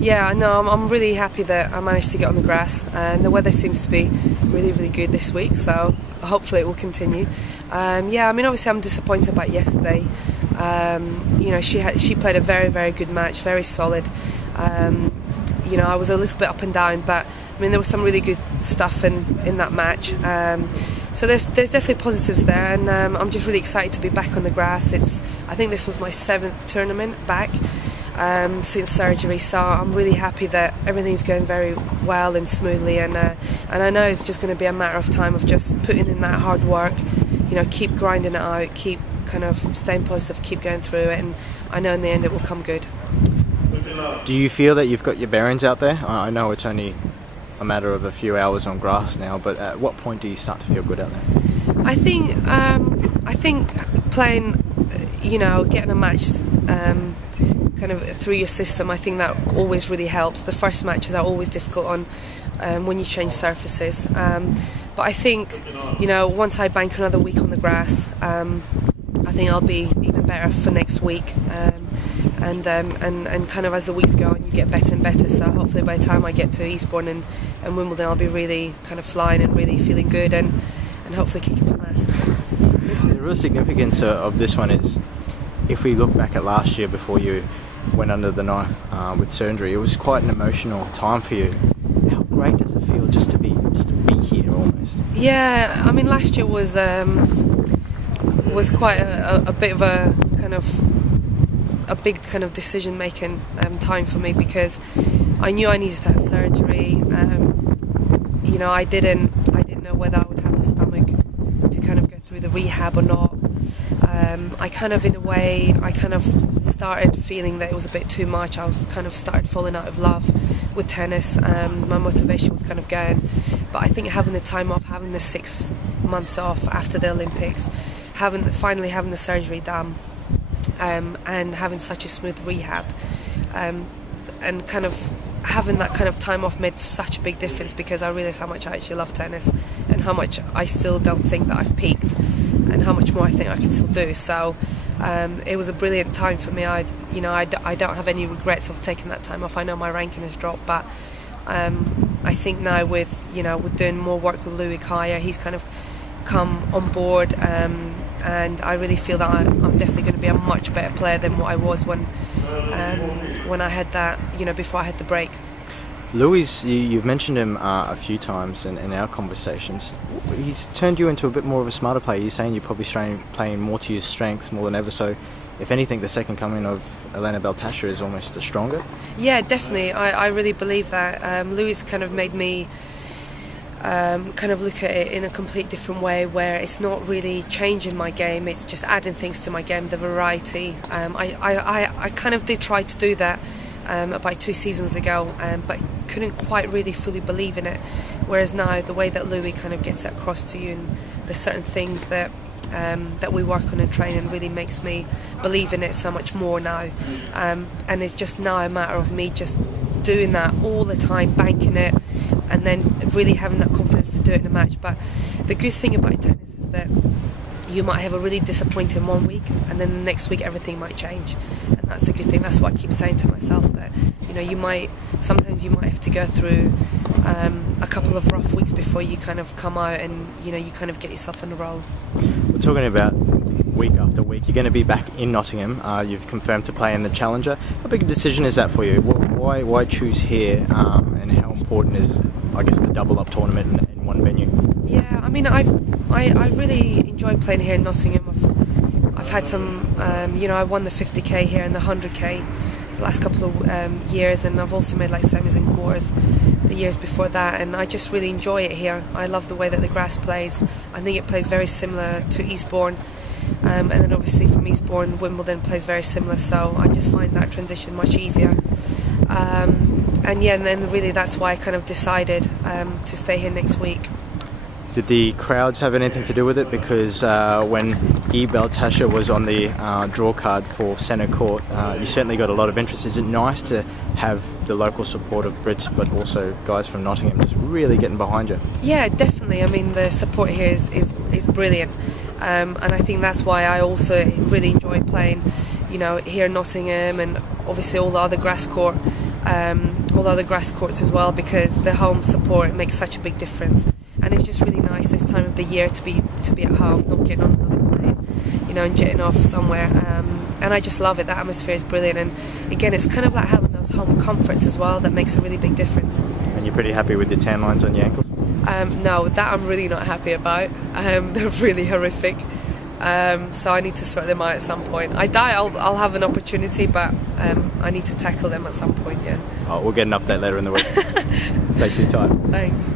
Yeah, no, I'm really happy that I managed to get on the grass, and the weather seems to be really, really good this week, so hopefully it will continue. Yeah, I mean, obviously I'm disappointed about yesterday. She played a very, very good match, very solid. I was a little bit up and down, but I mean, there was some really good stuff in that match. So there's definitely positives there, and I'm just really excited to be back on the grass. I think this was my 7th tournament back since surgery, so I'm really happy that everything's going very well and smoothly, and I know it's just going to be a matter of time of just putting in that hard work, keep grinding it out, keep kind of staying positive, keep going through it, and I know in the end it will come good. Do you feel that you've got your bearings out there? I know it's only a matter of a few hours on grass now, but at what point do you start to feel good out there? I think playing, getting a match kind of through your system, I think that always really helps. The first matches are always difficult when you change surfaces, but I think once I bank another week on the grass, I think I'll be even better for next week, and kind of as the weeks go on, you get better and better. So hopefully by the time I get to Eastbourne and Wimbledon, I'll be really kind of flying and really feeling good, and hopefully kicking some ass. The real significance of this one is, if we look back at last year before you went under the knife with surgery, it was quite an emotional time for you. How great does it feel just to be here almost? Yeah, I mean, last year was quite a bit of a big kind of decision making time for me, because I knew I needed to have surgery. I didn't know whether I would have the stomach to kind of go through the rehab or not. I kind of started feeling that it was a bit too much. I was kind of started falling out of love with tennis. My motivation was kind of going, but I think having the time off, having the 6 months off after the Olympics, finally having the surgery done, and having such a smooth rehab, and kind of having that kind of time off made such a big difference, because I realised how much I actually love tennis and how much I still don't think that I've peaked, and how much more I think I can still do. So it was a brilliant time for me. I don't have any regrets of taking that time off. I know my ranking has dropped, but I think now with doing more work with Louis Kaya, he's kind of come on board, and I really feel that I'm definitely going to be a much better player than what I was when I had that, before I had the break. Louis, you've mentioned him a few times in our conversations. He's turned you into a bit more of a smarter player. You're saying you're probably playing more to your strengths more than ever. So, if anything, the second coming of Elena Baltacha is almost stronger. Yeah, definitely. I really believe that. Louis kind of made me kind of look at it in a complete different way, where it's not really changing my game, it's just adding things to my game, the variety. I kind of did try to do that about 2 seasons ago, but couldn't quite really fully believe in it, whereas now the way that Louis kind of gets it across to you, and there's certain things that we work on in training, really makes me believe in it so much more now, and it's just now a matter of me just doing that all the time, banking it, and then really having that confidence to do it in a match. But the good thing about tennis is that you might have a really disappointing 1 week, and then the next week everything might change, and that's a good thing. That's what I keep saying to myself, that sometimes you might have to go through a couple of rough weeks before you kind of come out, and you kind of get yourself in a roll. We're talking about week after week. You're going to be back in Nottingham. You've confirmed to play in the Challenger. How big a decision is that for you? Why choose here, and how important is, I guess, the double-up tournament in one venue? Yeah, I mean, I really enjoy playing here in Nottingham. I've had some, I won the 50k here and the 100k the last couple of years, and I've also made like semis and quarters the years before that, and I just really enjoy it here. I love the way that the grass plays. I think it plays very similar to Eastbourne, and then obviously from Eastbourne, Wimbledon plays very similar, so I just find that transition much easier. And then really that's why I kind of decided to stay here next week. Did the crowds have anything to do with it? Because when Baltacha was on the draw card for centre court, you certainly got a lot of interest. Is it nice to have the local support of Brits, but also guys from Nottingham just really getting behind you? Yeah, definitely. I mean, the support here is brilliant, and I think that's why I also really enjoy playing, here in Nottingham, and obviously all the other grass court although the grass courts as well, because the home support makes such a big difference. And it's just really nice this time of the year to be at home, not getting on another plane, you know, and jetting off somewhere. And I just love it. The atmosphere is brilliant, and again, it's kind of like having those home comforts as well that makes a really big difference. And you're pretty happy with the tan lines on your ankles? No, that I'm really not happy about. They're really horrific. So I need to sort them out at some point. I'll have an opportunity, but I need to tackle them at some point, yeah. Oh, we'll get an update later in the week. Thanks for your time. Thanks.